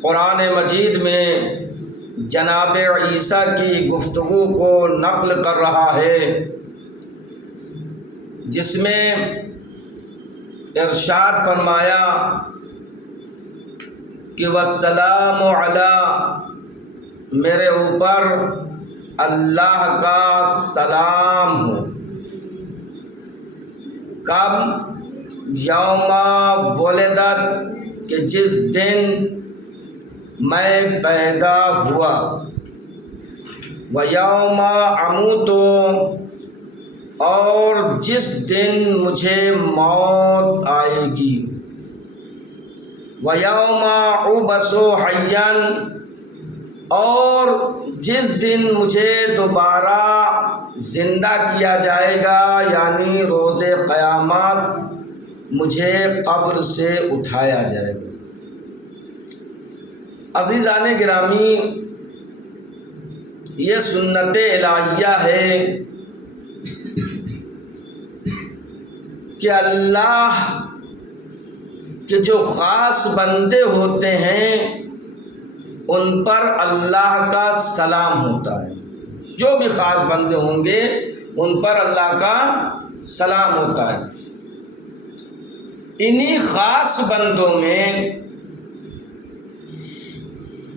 قرآن مجید میں جناب عیسیٰ کی گفتگو کو نقل کر رہا ہے، جس میں ارشاد فرمایا کہ والسلام علی، میرے اوپر اللہ کا سلام ہو۔ کب؟ یوم ولدت، کہ جس دن میں پیدا ہوا، ویوم اموت، اور جس دن مجھے موت آئے گی، ویوم ابعث حیا، اور جس دن مجھے دوبارہ زندہ کیا جائے گا، یعنی روز قیامت مجھے قبر سے اٹھایا جائے گا۔ عزیزان گرامی، یہ سنت الہیہ ہے کہ اللہ کے جو خاص بندے ہوتے ہیں ان پر اللہ کا سلام ہوتا ہے۔ جو بھی خاص بندے ہوں گے ان پر اللہ کا سلام ہوتا ہے۔ انہی خاص بندوں میں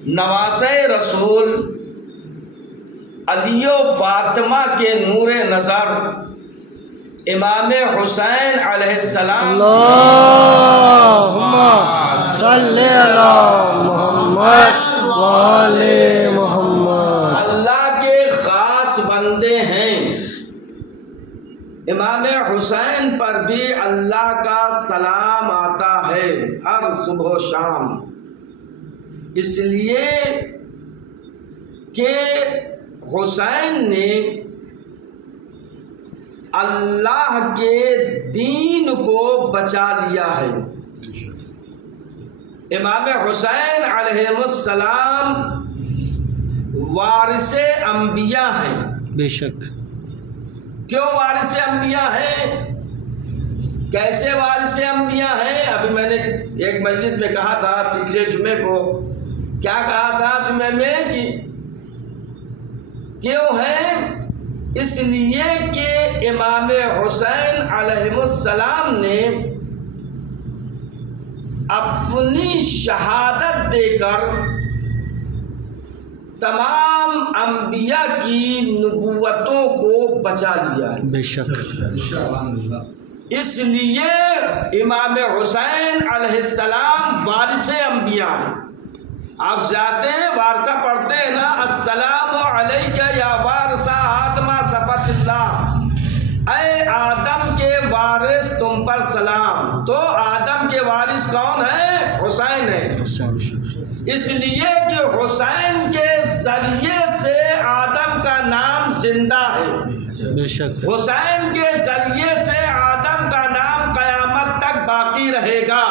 نواسۂ رسول علی و فاطمہ کے نور نظر امام حسین علیہ السلام، اللہم صلی علی محمد وآل محمد، اللہ کے خاص بندے ہیں۔ امام حسین پر بھی اللہ کا سلام آتا ہے ہر صبح و شام، اس لیے کہ حسین نے اللہ کے دین کو بچا لیا ہے۔ امام حسین علیہ السلام وارث انبیاء ہیں۔ بے شک۔ کیوں وارث انبیاء ہیں؟ کیسے وارث انبیاء ہیں؟ ابھی میں نے ایک مجلس میں کہا تھا پچھلے جمعے کو، کیا کہا تھا جمعے میں کہ کیوں ہیں؟ اس لیے کہ امام حسین علیہ السلام نے اپنی شہادت دے کر تمام انبیاء کی نبوتوں کو بچا لیا ہے۔ بے شک۔ اس لیے امام حسین علیہ السلام وارث انبیاء ہیں۔ آپ جاتے ہیں وارثہ پڑھتے ہیں نا، السلام علیک یا وارث آدم صفت اللہ، اے آدم کے وارث تم پر سلام۔ تو آدم کے وارث کون ہیں؟ حسین ہیں۔ اس لیے کہ حسین کے ذریعے سے آدم کا نام زندہ ہے۔ بے شک۔ حسین کے ذریعے سے آدم کا نام قیامت تک باقی رہے گا۔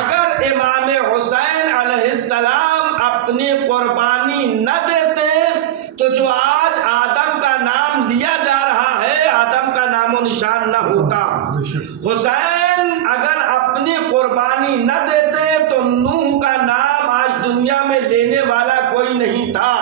اگر امام حسین علیہ السلام اپنی قربانی نہ دیتے تو جو آج آدم کا نام لیا جا رہا ہے، آدم کا نام و نشان نہ ہوتا۔ حسین اگر اپنی قربانی نہ دیتے تو نوح کا نام آج دنیا میں لینے والا کوئی نہیں تھا،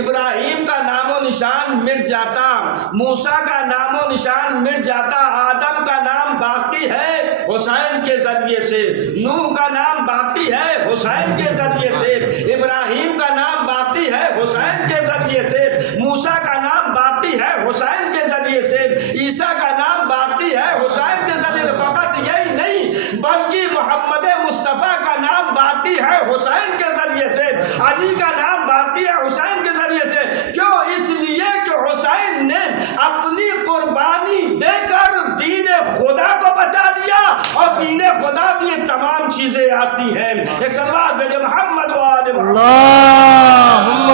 ابراہیم کا نام و نشان مٹ جاتا، موسیٰ کا نام و نشان مٹ جاتا۔ آدم کا نام باقی ہے حسین کے ذریعے سے، نوح کا نام باقی ہے حسین کے ذریعے سے، ابراہیم کا نام باقی ہے حسین کے ذریعے سے، موسیٰ کا نام باقی ہے حسین کے ذریعے سے، عیسیٰ کا نام باقی ہے حسین کے ذریعے سے۔ فقط یہی نہیں بلکہ محمد مصطفیٰ کا نام باقی ہے حسین کے ذریعے سے، علی کا نام باقی ہے حسین کے ذریعے سے۔ کیوں؟ اس لیے کہ حسین نے اپنی قربانی دے کر دین خدا کو بچا لیا، اور دین خدا میں یہ تمام چیزیں آتی ہیں۔ ایک صلوات بھیجے محمد وآل محمد، اللہم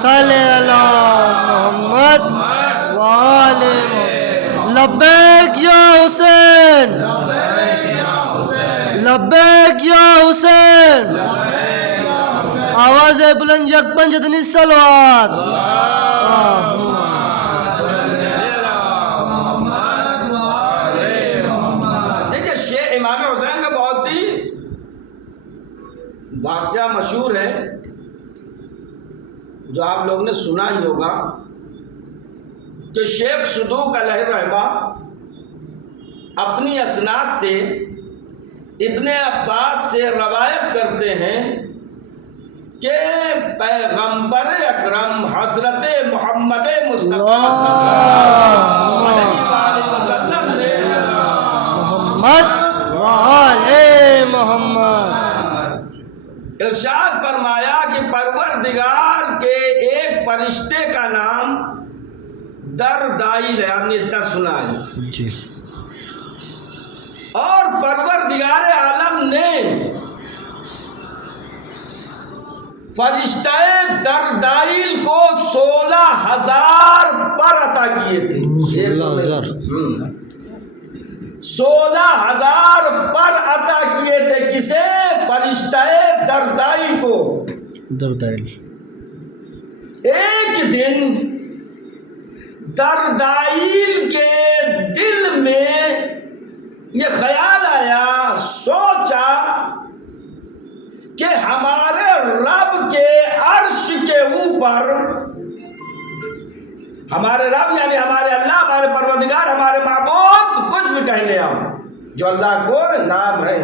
صلی علی محمد وآل محمد۔ لبیک یا حسین، لبیک یا حسین، آواز بلند یک پنجتنی صلوات۔ دیکھیں شیخ امام حسین کا بہت ہی واقعہ مشہور ہے جو آپ لوگوں نے سنا ہی ہوگا کہ شیخ صدوق علیہ الرحمہ اپنی اسناد سے ابن عباس سے روایت کرتے ہیں کہ پیغمبر اکرم حضرت محمد مصطفیٰ صلی اللہ علیہ وآلہ وسلم نے محمد وآل محمد ارشاد فرمایا کہ پروردگار کے ایک فرشتے کا نام دردائل ہے. آپ نے اتنا سنا ہے جی. اور پروردگار عالم نے فرشتہ دردائل کو 16,000 پر عطا کیے تھے. 16,000 16,000 پر عطا کیے تھے. کسے؟ فرشتہ دردائل کو. دردائل. ایک دن دردائل کے دل میں یہ خیال آیا، سوچا کہ ہمارے رب کے عرش کے اوپر، ہمارے رب یعنی ہمارے اللہ، ہمارے پروردگار، ہمارے معبود، کچھ بھی کہہ لیں ہم، جو اللہ کو نام ہے،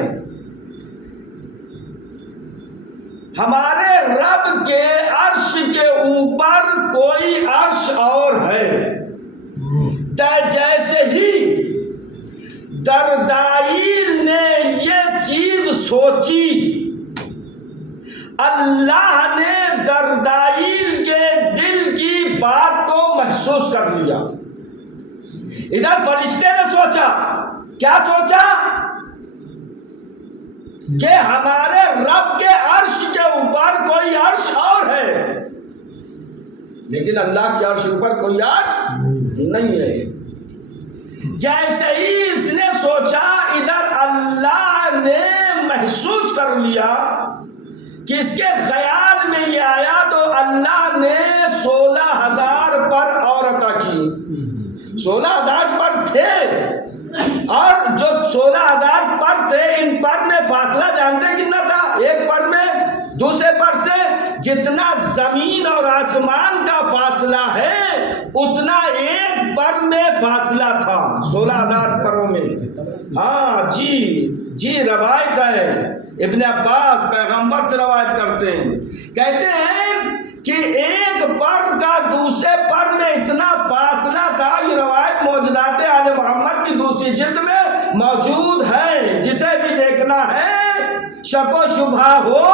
ہمارے رب کے عرش کے اوپر کوئی عرش اور ہے. جیسے ہی دردائل نے یہ چیز سوچی، اللہ نے دردائل کے دل کی بات کو محسوس کر لیا. ادھر فرشتے نے سوچا، کیا سوچا؟ کہ ہمارے رب کے عرش کے اوپر کوئی عرش اور ہے، لیکن اللہ کے عرش کے اوپر کوئی عرش نہیں ہے. جیسے ہی اس نے سوچا، ادھر اللہ نے محسوس کر لیا کہ اس کے خیال میں یہ آیا، تو اللہ نے 16,000 پر اور عطا کی. 16,000 پر تھے، اور جو 16,000 پر تھے، ان پر میں فاصلہ جانتے کتنا تھا؟ ایک پر میں دوسرے پر سے جتنا زمین اور آسمان کا فاصلہ ہے، اتنا ایک پر میں فاصلہ تھا 16,000 پروں میں. ہاں جی روایت ہے، ابن عباس پیغمبر سے روایت کرتے ہیں، کہتے ہیں کہ ایک پر کا دوسرے پر میں اتنا فاصلہ تھا. یہ روایت موجودات آل محمد کی دوسری جلد میں موجود ہے. جسے بھی دیکھنا ہے، شک و شبہ ہو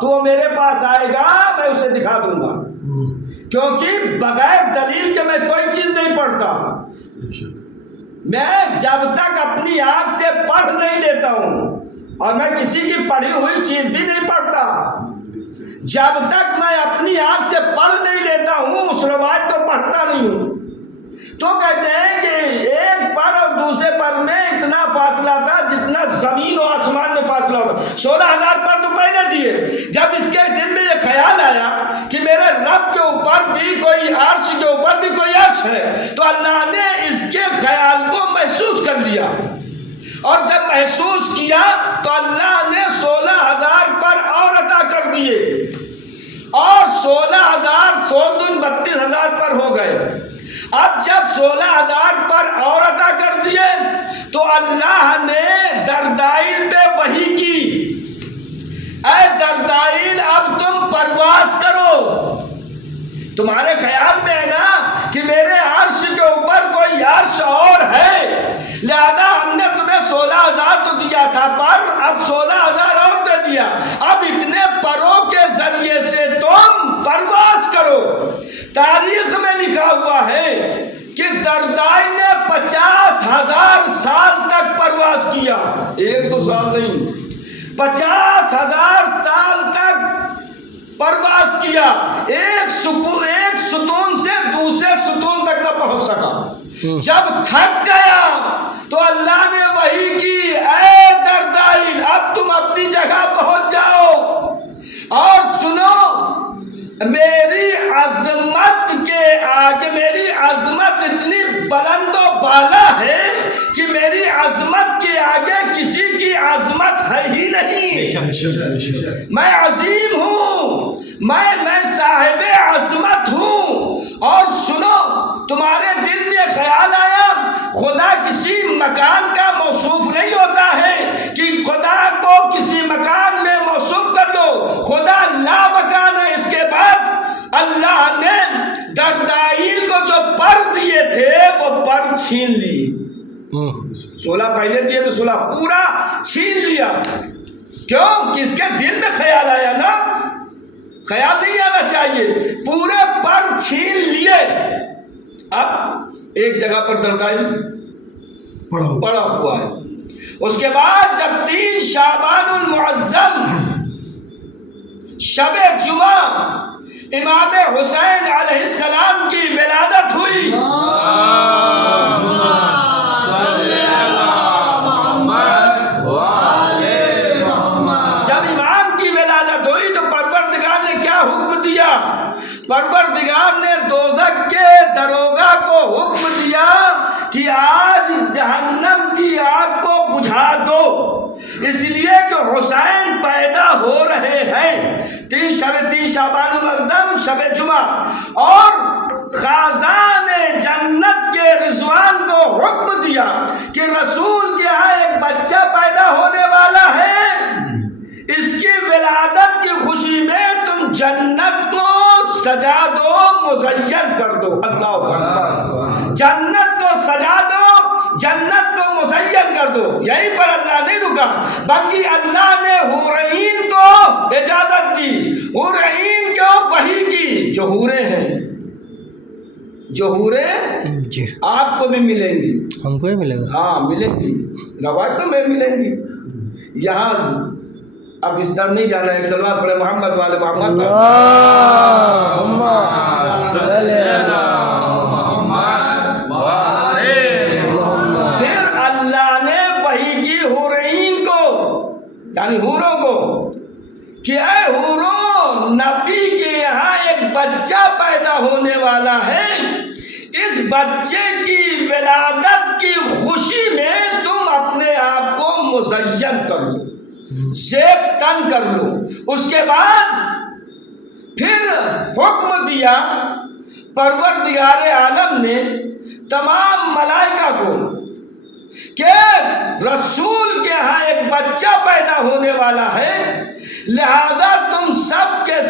تو وہ میرے پاس آئے گا، میں اسے دکھا دوں گا. کیونکہ بغیر دلیل کے میں کوئی چیز نہیں پڑھتا. میں جب تک اپنی آنکھ سے پڑھ نہیں لیتا ہوں، اور میں کسی کی پڑھی ہوئی چیز بھی نہیں پڑھتا، جب تک میں اپنی آنکھ سے پڑھ نہیں لیتا ہوں، اس روایت کو پڑھتا نہیں ہوں. تو کہتے ہیں کہ ایک پر اور دوسرے پر میں اتنا فاصلہ تھا جتنا زمین و آسمان میں فاصلہ ہوگا. 16,000 پر تو پہلے دیے. جب اس کے دل میں یہ خیال آیا کہ میرے رب کے اوپر بھی کوئی عرش کے اوپر بھی کوئی عرش ہے، تو اللہ نے اس کے خیال کو محسوس کر لیا. اور جب محسوس کیا تو اللہ نے 16,000 پر اور عطا کر دیے، اور 16,000 16 32,000 پر ہو گئے. اب جب 16,000 پر اور عطا کر دیے تو اللہ نے دردائل پہ وحی کی، اے دردائل اب تم پرواز کرو. تمہارے خیال میں ہے نا کہ میرے عرش کے اوپر کوئی عرش اور ہے، لہذا ہم نے تمہیں 16,000 تو دیا تھا پر، اب 16,000 اور دے دیا. اب اتنے پروں کے ذریعے سے تم پرواز کرو. تاریخ میں لکھا ہوا ہے کہ دردائل نے 50,000 سال تک پرواز کیا. ایک دو سال نہیں، 50,000 سال تک پرواز کیا. ایک ستون سے دوسرے ستون تک نہ پہنچ سکا. جب تھک گیا تو اللہ نے وحی کی، اے دردائل اب تم اپنی جگہ پہنچ جاؤ، اور سنو میری عظمت کے آگے، میری عظمت اتنی بلند و بالا ہے کہ میری عظمت کے آگے کسی کی عظمت ہے ہی نہیں، میں عظیم ہوں، میں صاحب عظمت ہوں۔ اور سنو، تمہارے دل میں خیال آیا خدا کسی مکان کا موصوف نہیں ہوتا ہے کہ خدا کو کسی مکان میں موصوف کر دو، خدا لا مکان ہے۔ اس کے بعد اللہ نے دردائیل کو جو پر دیے تھے وہ پر چھین لی، 16 پہلے دیے تو 16 پورا چھین لیا۔ کیوں؟ کہ اس کے دل میں خیال آیا نا، خیال نہیں آنا چاہیے، پورے پر چھین لیے۔ اب ایک جگہ پر دردائیل پڑا ہوا ہے۔ اس کے بعد جب 3 شعبان المعظم شب جمعہ امام حسین علیہ السلام کی ولادت ہوئی، جب امام کی ولادت ہوئی تو پروردگار نے کیا حکم دیا؟ پروردگار نے دوزخ کے دروغہ کو حکم دیا کہ آج جہنم کی آگ کو بجھا دو، اس لیے کہ حسین پیدا ہو رہے ہیں۔ 3 شعبان المعظم شب جمعہ، اور خازان جنت کے رضوان کو حکم دیا کہ رسول کے ہاں ایک بچہ پیدا ہونے والا ہے، اس کی ولادت کی خوشی میں تم جنت کو سجا دو، مزین کر دو۔ اللہ اکبر، جنت کو سجا دو، جنت کو مزین کر دو۔ یہیں پر اللہ نہیں رکا، بلکہ اللہ نے حورین کو اجازت دی، حورین کو وحی کی، جو حوریں ہیں، جو حوریں جی آپ کو بھی ملیں گی، ہم کو ہی ملے گا۔ ہاں ملیں گی، روایتوں میں ملیں گی۔ یہاں اب اس طرح نہیں جانا ہے، ایک سلوات پڑھے محمد والے محمد پر۔ اللہم صلی علی پھر اللہ نے وحی کی حورین کو، یعنی حوروں کو، کہ اے حوروں، نبی کے یہاں ایک بچہ پیدا ہونے والا ہے، اس بچے کی ولادت کی خوشی میں تم اپنے آپ کو مزین کر لو، زیب تن کر لو۔ اس کے بعد پھر حکم دیا پروردگار عالم نے تمام ملائکہ کو کہ رسول کے ہاں ایک بچہ پیدا ہونے والا ہے، لہذا تم سب کے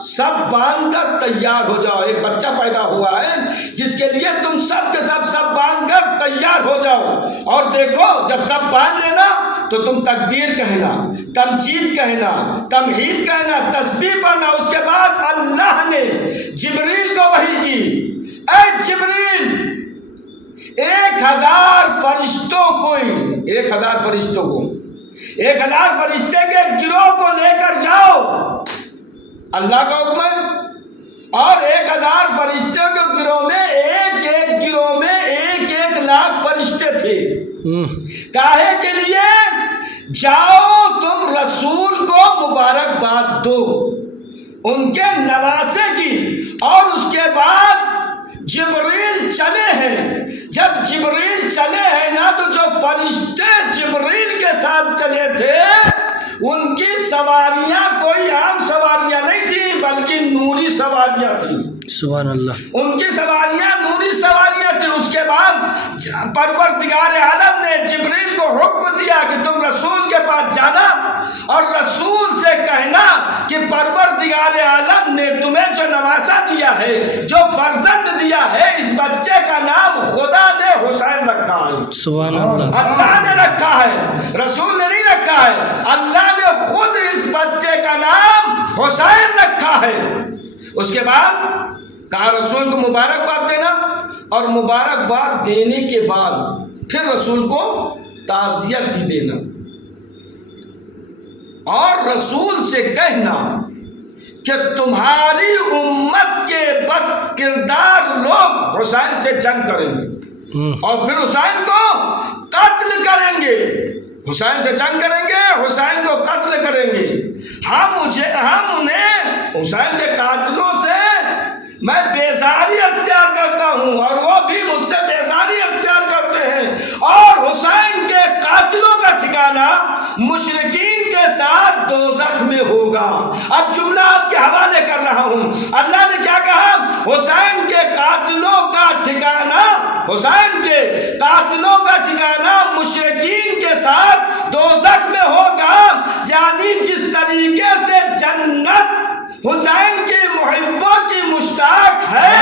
سب باندھ کر تیار ہو جاؤ۔ ایک بچہ پیدا ہوا ہے جس کے لیے تم سب کے سب باندھ کر تیار ہو جاؤ۔ اور دیکھو، جب سب باندھ لینا تو تم تکبیر کہنا، تمجید کہنا، تمہید کہنا، تسبیح پڑھنا۔ اس کے بعد اللہ نے جبریل کو وحی کی، اے جبریل، 1000 فرشتوں کو، 1000 فرشتوں کو، 1000 فرشتے کے گروہ کو لے کر جاؤ، اللہ کا حکم ہے۔ اور 1000 فرشتوں کے گروہ میں ایک گروہ میں 1 لاکھ فرشتے تھے۔ کاہے کے لیے؟ جاؤ تم رسول کو مبارکباد دو ان کے نواسے کی۔ اور اس کے بعد جبریل چلے ہیں، جب جبریل چلے ہیں نا تو جو فرشتے جبریل کے ساتھ چلے تھے ان کی سواریاں کوئی عام سواریاں نہیں تھیں بلکہ نوری سواریاں تھیں۔ سبحان اللہ، ان کی سواریاں نوری سواریاں تھیں۔ اس کے بعد پروردگار عالم نے جبریل کو حکم دیا کہ تم رسول کے پاس جانا اور رسول سے کہنا کہ پروردگار عالم نے تمہیں جو نواسا دیا ہے، جو فرزند دیا ہے، اس بچے کا نام خدا نے حسین رکھا ہے۔ سبحان اللہ، اللہ نے رکھا ہے، رسول نے نہیں رکھا ہے، اللہ نے خود اس بچے کا نام حسین رکھا ہے۔ اس کے بعد کہا رسول کو مبارکباد دینا، اور مبارکباد دینے کے بعد پھر رسول کو تعزیت بھی دینا، اور رسول سے کہنا کہ تمہاری امت کے بد کردار لوگ حسین سے جنگ کریں گے اور پھر حسین کو قتل کریں گے، حسین سے جنگ کریں گے، حسین کو قتل کریں گے۔ ہم انہیں حسین کے قاتلوں سے میں بیزاری اختیار کرتا ہوں اور وہ بھی مجھ سے بیزاری اختیار کرتے ہیں، ٹھکانہ مشرکین کے ساتھ دوزخ میں ہوگا۔ اب جملہ آپ کے حوالے کر رہا ہوں، اللہ نے کیا کہا؟ حسین کے قاتلوں کا ٹھکانہ، حسین کے قاتلوں کا ٹھکانہ مشرکین کے ساتھ دوزخ میں ہوگا، یعنی جس طریقے سے جنت حسین کی محبوں کی مشتاق ہے،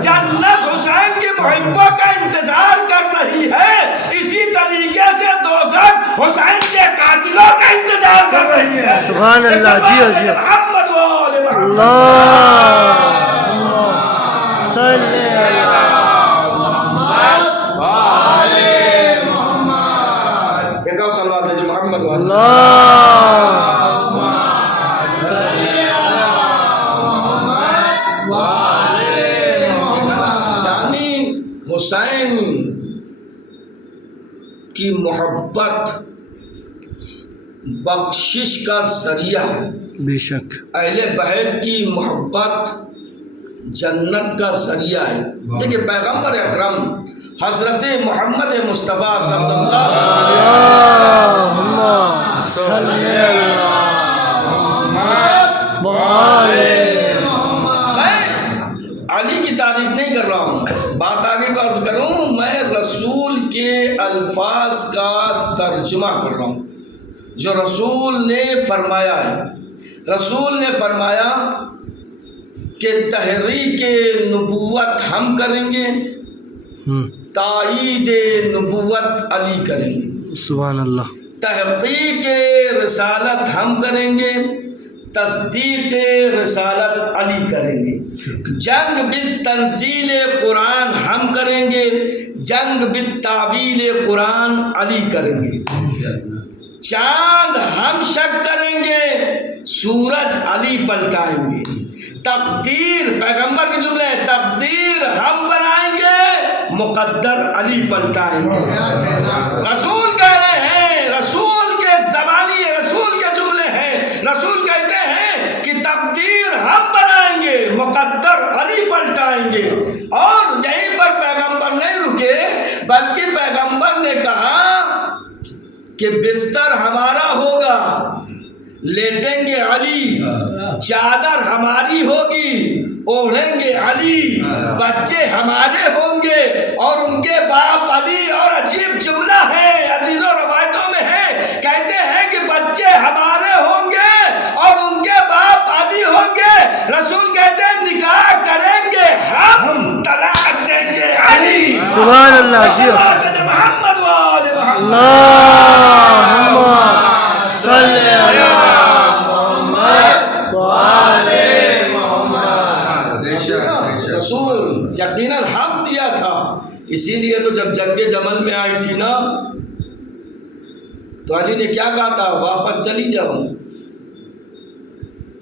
جنت حسین کی محبوں کا انتظار کر رہی ہے، اسی طریقے سے دوزخ حسین کے قاتلوں کا انتظار کر رہی ہے۔ سبحان اللہ، جی جی، محمد و آل محمد، اللہ صلی ایک اور صلوات ہے جی، محمد و آل محمد۔ اللہ یعنی حسین کی محبت بخشش کا ذریعہ ہے، بے شک، اہل بیت کی محبت جنت کا ذریعہ ہے۔ دیکھیں پیغمبر اکرم حضرت محمد مصطفیٰ صلی اللہ علیہ اللہم صلی اللہ میں علی کی تعریف نہیں کر رہا ہوں، بات آگے کا عرض کروں، میں رسول کے الفاظ کا ترجمہ کر رہا ہوں جو رسول نے فرمایا ہے۔ رسول نے فرمایا کہ تحریک نبوت ہم کریں گے، تائید نبوت علی کریں گے، سبحان اللہ، تحقیق رسالت ہم کریں گے، تصدیق رسالت علی کریں گے، جنگ بالتنزیل قرآن ہم کریں گے، جنگ بالتاویل قرآن علی کریں گے، چاند ہم شک کریں گے، سورج علی پلٹائیں گے، تقدیر پیغمبر کے جملے ہیں، تقدیر ہم بنائیں گے، مقدر علی پلٹائیں گے۔ رسول کہہ رہے ہیں، رسول کے زبانی رسول کے جملے ہیں، رسول کہتے ہیں کہ تقدیر ہم بنائیں گے، مقدر علی پلٹائیں گے۔ اور یہیں پر پیغمبر نہیں رکے، بلکہ پیغمبر نے کہا کہ بستر ہمارا ہوگا، لیٹیں گے علی، چادر ہماری ہوگی، اوڑھیں گے علی، بچے ہمارے ہوں گے اور ان کے باپ علی۔ اور عجیب جملہ ہے، عزیزوں روایتوں میں ہے، کہتے ہیں کہ بچے ہمارے ہوں گے اور ان کے باپ علی ہوں گے۔ رسول کہتے ہیں نکاح کریں گے ہم، طلاق دیں گے علی۔ سبحان اللہ، جی محمد و آل محمد، اللہم صلی اللہ محمد وآل محمد۔ رسول یقیناً حق دیا تھا، اسی لیے تو جب جنگ جمل میں آئی تھی نا تو علی نے کیا کہا تھا؟ واپس چلی جاؤں،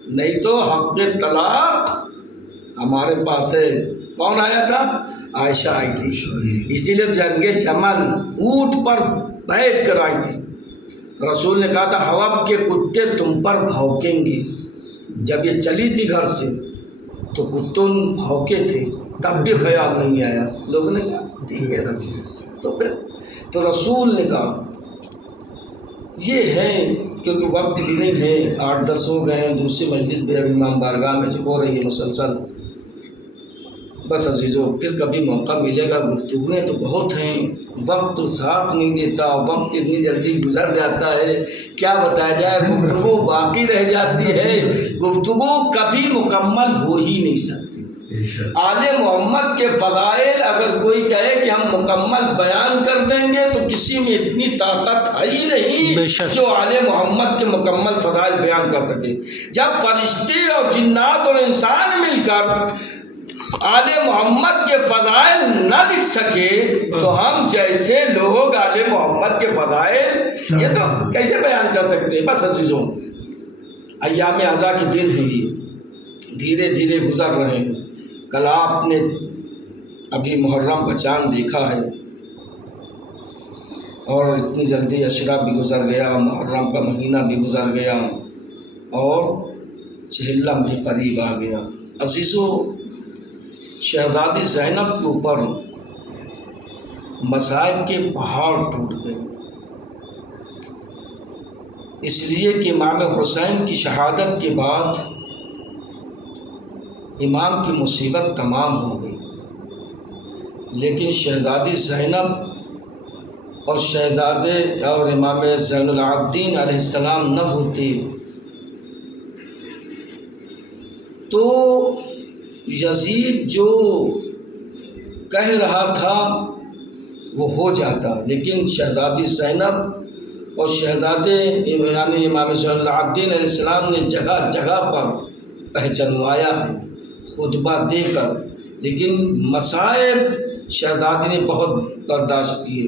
نہیں تو حق طلاق ہمارے پاس ہے۔ کون آیا تھا؟ عائشہ آئی تھی، اسی لیے جنگ جمل اونٹ پر بیٹھ کر آئی تھی۔ رسول نے کہا تھا حواب کے کتے تم پر بھونکیں گے۔ جب یہ چلی تھی گھر سے تو کتوں بھونکے تھے، تب بھی خیال نہیں آیا، لوگوں نے کہا ٹھیک ہے تو رسول نے کہا یہ ہے، کیونکہ وقت بھی نہیں ہے، 8-10 ہو گئے ہیں، دوسری مجلس بھی ابھی امام بارگاہ میں جو ہو رہی ہے مسلسل۔ بس عزیزوں پھر کبھی موقع ملے گا، گفتگویں تو بہت ہیں، وقت تو ساتھ نہیں دیتا، وقت اتنی جلدی گزر جاتا ہے، کیا بتایا جائے، گفتگو باقی رہ جاتی ہے، گفتگو کبھی مکمل ہو ہی نہیں سکتی۔ آل محمد کے فضائل اگر کوئی کہے کہ ہم مکمل بیان کر دیں گے تو کسی میں اتنی طاقت ہے ہی نہیں جو آل محمد کے مکمل فضائل بیان کر سکے۔ جب فرشتے اور جنات اور انسان مل کر آل محمد کے فضائل نہ لکھ سکے تو ہم جیسے لوگ آل محمد کے فضائل یہ تو کیسے بیان کر سکتے ہیں۔ بس عزیزوں ایام عزا کے دن ہیں، یہ دھیرے دھیرے گزر رہے ہیں۔ کل آپ نے ابھی محرم کا چاند دیکھا ہے اور اتنی جلدی عشرہ بھی گزر گیا، محرم کا مہینہ بھی گزر گیا اور چہلم بھی قریب آ گیا۔ عزیزوں شہزادی زینب کے اوپر مصائب کے پہاڑ ٹوٹ گئے، اس لیے کہ امام حسین کی شہادت کے بعد امام کی مصیبت تمام ہو گئی، لیکن شہزادی زینب اور شہزادے اور امام زین العابدین علیہ السلام نہ ہوتے تو یزید جو کہہ رہا تھا وہ ہو جاتا، لیکن شہزادی زینب اور شہزادے یعنی امام زین العابدین علیہ السلام نے جگہ جگہ پر پہچنوایا ہے خطبہ دے کر، لیکن مصائب شہزادی نے بہت برداشت کیے،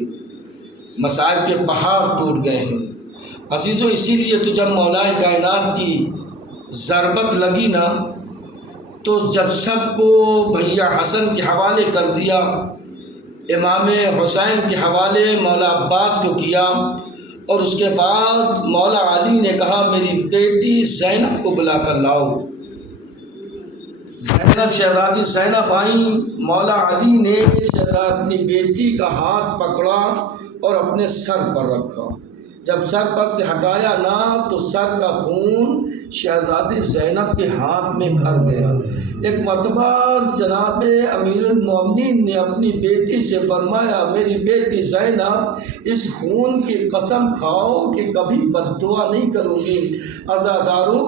مصائب کے پہاڑ ٹوٹ گئے ہیں عزیزو۔ اسی لیے تو جب مولا کائنات کی ضربت لگی نا تو جب سب کو بھیا حسن کے حوالے کر دیا، امام حسین کے حوالے مولا عباس کو کیا، اور اس کے بعد مولا علی نے کہا میری بیٹی زینب کو بلا کر لاؤ۔ زینب شہزادی زینب آئیں، مولا علی نے اپنی بیٹی کا ہاتھ پکڑا اور اپنے سر پر رکھا، جب سر پر سے ہٹایا نا تو سر کا خون شہزادی زینب کے ہاتھ میں بھر گیا۔ ایک مرتبہ جناب امیر المومنین نے اپنی بیٹی سے فرمایا میری بیٹی زینب اس خون کی قسم کھاؤ کہ کبھی بد دعا نہیں کروں گی۔ عزادارو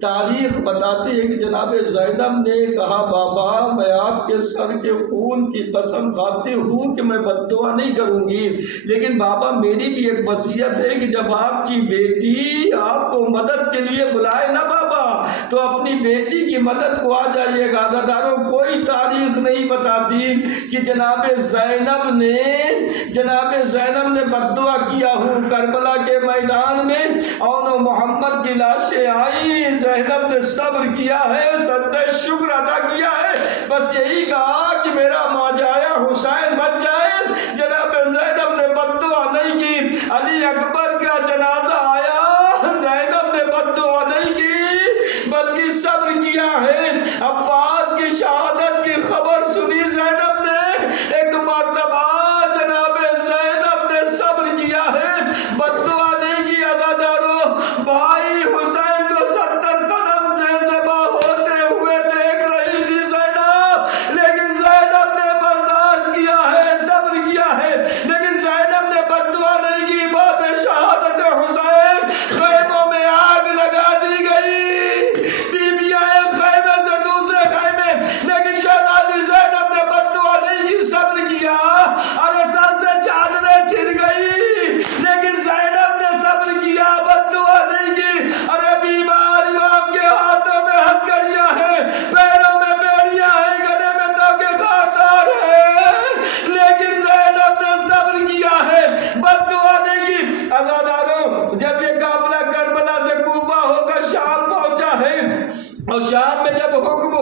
تاریخ بتاتی ہے کہ جناب زینب نے کہا بابا میں آپ کے سر کے خون کی قسم کھاتی ہوں کہ میں بد دعا نہیں کروں گی، لیکن بابا میری بھی ایک وصیت ہے کہ جب آپ کی بیٹی آپ کو مدد کے لیے بلائے نا بابا تو اپنی بیٹی کی مدد کو آ جائیے گا۔ عزاداروں کوئی تاریخ نہیں بتاتی کہ جناب زینب نے بد دعا کیا ہوں۔ کربلا کے میدان میں اور محمد کی لاشیں آئی، زینب نے صبر کیا ہے، سجدہ شکر ادا کیا ہے، بس یہی کہا کہ میرا ماجایا حسین بچ جائے۔ جناب زینب نے بد دعا نہیں کی۔ علی اکبر کا جنازہ آیا، زینب نے بد دعا نہیں کی بلکہ صبر کیا ہے۔ عباس کی شہادت کی خبر سنی زینب نے، ایک مرتبہ جناب زینب نے صبر کیا ہے، بد دعا نہیں کی۔ عزادارو بھائی حسین کو 70 قدم سے ذبح ہوتے ہوئے دیکھ رہی تھی زینب، لیکن زینب نے برداشت کیا ہے، صبر کیا ہے، لیکن زینب نے بد دعا نہیں کی۔ بات شہادت حسین خیموں میں آگ لگا دی گئی، بیویاں ایک خیمے سے دوسرے خیمے، لیکن شہزادی زینب نے بد دعا نہیں کی، صبر کیا۔ ارے سر سے چادریں چھن گئی لیکن زینب نے صبر کیا، بد دعا نہیں کی۔ ارے بیمار امام کے ہاتھوں میں ہتھکڑیاں ہیں، پیروں میں بیڑیاں ہیں، گلے میں توکے خاردار ہیں، لیکن زینب نے صبر کیا ہے، بد دعا نہیں کی۔ عزاداروں جب یہ قافلہ کربلا سے کوفہ ہو کر شام پہنچا ہے اور شام میں جب حکم